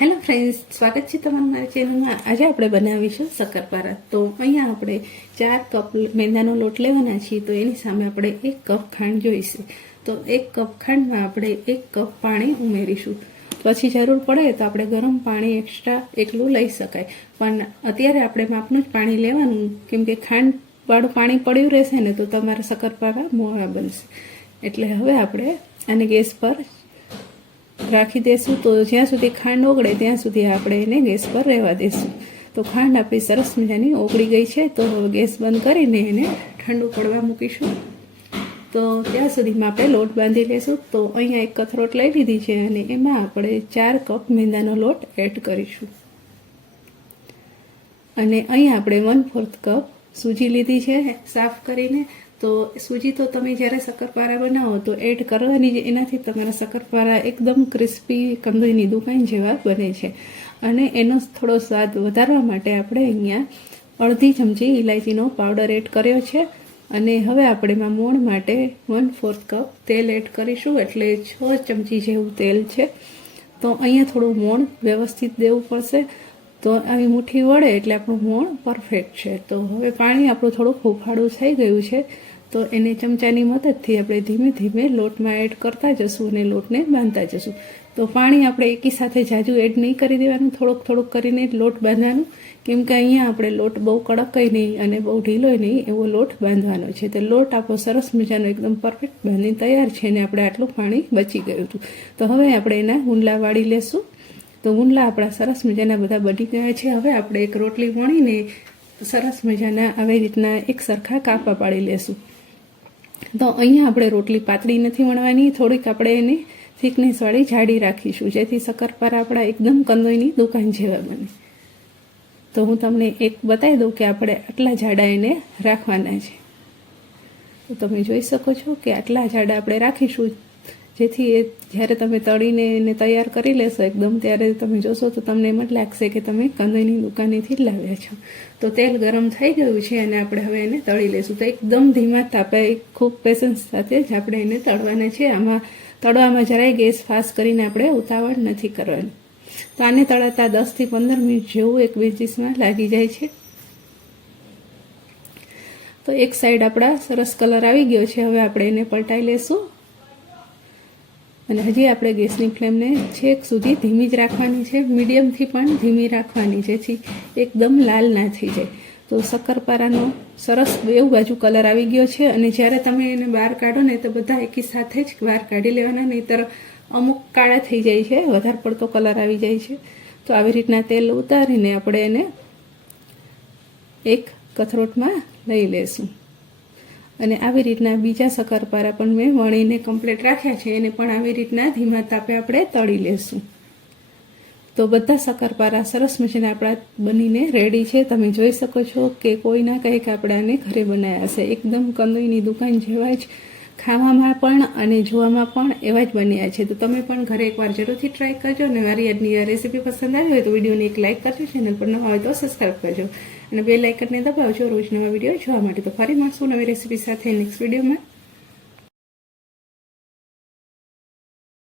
Hello friends, સ્વાગત છે તમારું મારી ચેનલમાં। આજે આપણે બનાવીશું સકરપારા। તો અહીંયા આપણે 4 કપ મેંદાનો લોટ લેવાના છીએ। તો એની સામે આપણે 1 કપ ખાંડ જોઈશે। તો 1 કપ ખાંડમાં આપણે 1 કપ પાણી ઉમેરીશું। પછી જરૂર પડે તો આપણે ગરમ પાણી એક્સ્ટ્રા એકલું લઈ શકાય, પણ અત્યારે આપણે માપનું જ પાણી લેવાનું, કેમ કે ખાંડવાળું પાણી પડ્યું રહેશે ને તો તમારા સકરપારા મોળા બનશે। એટલે હવે આપણે આને ગેસ પર રાખી દેશું। તો જ્યાં સુધી ખાંડ ઓગળે ત્યાં સુધી આપણે એને ગેસ પર રહેવા દેશું। તો ખાંડ આપણી સરસ મજાની ઓગળી ગઈ છે। તો હવે ગેસ બંધ કરીને એને ઠંડુ પડવા મૂકીશું। તો ત્યાં સુધીમાં આપણે લોટ બાંધી લેશું। તો અહીંયા એક કથરોટ લઈ લીધી છે અને એમાં આપણે 4 કપ મેંદાનો લોટ એડ કરીશું અને અહીંયા આપણે 1/4 કપ સૂજી લીધી છે સાફ કરીને। તો સૂજી તો તમે જ્યારે સકરપારા બનાવો તો એડ કરવાની જ, એનાથી તમારા સકરપારા એકદમ ક્રિસ્પી કંદોઈની દુકાન જેવા બને છે। અને એનો થોડો સ્વાદ વધારવા માટે આપણે અહીંયા અડધી ચમચી ઇલાયચીનો પાવડર એડ કર્યો છે। અને હવે આપણે એમાં મોણ માટે 1/4 કપ તેલ એડ કરીશું, એટલે 6 ચમચી જેવું તેલ છે। તો અહીંયા થોડું મોણ વ્યવસ્થિત દેવું પડશે। તો આવી મુઠ્ઠી વળે એટલે આપણું મોણ પરફેક્ટ છે। તો હવે પાણી આપણું થોડું ફૂફાડું થઈ ગયું છે। તો એને ચમચાની મદદથી આપણે ધીમે ધીમે લોટમાં એડ કરતા જશું અને લોટને બાંધતા જશું। તો પાણી આપણે એકી સાથે જાજુ એડ નહીં કરી દેવાનું, થોડુંક થોડુંક કરીને લોટ બાંધવાનું, કેમ કે અહીંયા આપણે લોટ બહુ કડકય નહીં અને બહુ ઢીલોય નહીં એવો લોટ બાંધવાનો છે। તો લોટ આપણો સરસ મજાનો એકદમ પરફેક્ટ બાંધી તૈયાર છે અને આપણે આટલું પાણી બચી ગયું હતું। તો હવે આપણે એના ગુંડલા વાળી લેશું। તો ગુંડલા આપણા સરસ મજાના બધા બની ગયા છે। હવે આપણે એક રોટલી વણીને સરસ મજાના આવી રીતના એક સરખા કાપા પાડી લેશું। તો અહીંયા આપણે રોટલી પાતળી નથી વણવાની, થોડીક આપણે એને થિકનેસવાળી જાડી રાખીશું, જેથી સકરપારા આપણા એકદમ કંદોઈની દુકાન જેવા બને। તો હું તમને એક બતાવી દઉં કે આપણે આટલા જાડા એને રાખવાના છે। તો તમે જોઈ શકો છો કે આટલા જાડા આપણે રાખીશું, જેથી એ જ્યારે તમે તળીને એને તૈયાર કરી લેશો એકદમ, ત્યારે તમે જોશો તો તમને એમ જ લાગશે કે તમે કંદોઈની દુકાનેથી જ લાવ્યા છો। તો તેલ ગરમ થઈ ગયું છે અને આપણે હવે એને તળી લેશું। તો એકદમ ધીમા તાપે ખૂબ પેશન્સ સાથે જ આપણે એને તળવાના છે। આમાં તળવામાં જરાય ગેસ ફાસ્ટ કરીને આપણે ઉતાવળ નથી કરવાની। તો આને તળાતા 10 થી 15 મિનિટ જેવું એક બેચીસમાં લાગી જાય છે। તો એક સાઈડ આપણા સરસ કલર આવી ગયો છે, હવે આપણે એને પલટાઈ લેશું અને હજી આપણે ગેસની ફ્લેમને છેક સુધી ધીમી જ રાખવાની છે, મીડિયમથી પણ ધીમી રાખવાની, જેથી એકદમ લાલ ના થઈ જાય। તો સકરપારાનો સરસ બેઉ બાજુ કલર આવી ગયો છે અને જ્યારે તમે એને બહાર કાઢો ને તો બધા એકી સાથે જ બહાર કાઢી લેવાના, નહીંતર અમુક કાળા થઈ જાય છે, વધારે પડતો કલર આવી જાય છે। તો આવી રીતના તેલ ઉતારીને આપણે એને એક કથરોટમાં લઈ લેશું અને આવી રીતના બીજા સકરપારા પણ મેં વણીને કમ્પ્લીટ રાખ્યા છે, એને પણ આવી રીતના ધીમા તાપે આપણે તળી લેશું। તો બધા સકરપારા સરસ મજાના આપણા બનીને રેડી છે। તમે જોઈ શકો છો કે કોઈ ના કહે કે આપણે આને ઘરે બનાવ્યા હશે, એકદમ કંદોઈની દુકાન જેવા જ ખાવામાં પણ અને જોવામાં પણ એવા જ બન્યા છે। તો તમે પણ ઘરે એકવાર જરૂરથી ટ્રાય કરજો અને મારી આજની આ રેસીપી પસંદ આવી હોય તો વિડીયોને એક લાઇક કરજો, ચેનલ પર નવા હોય તો સબસ્ક્રાઈબ કરજો અને બેલ આઇકનને દબાવજો રોજ નવા વિડીયો જોવા માટે। તો ફરી મળશું નવી રેસીપી સાથે નેક્સ્ટ વિડીયોમાં।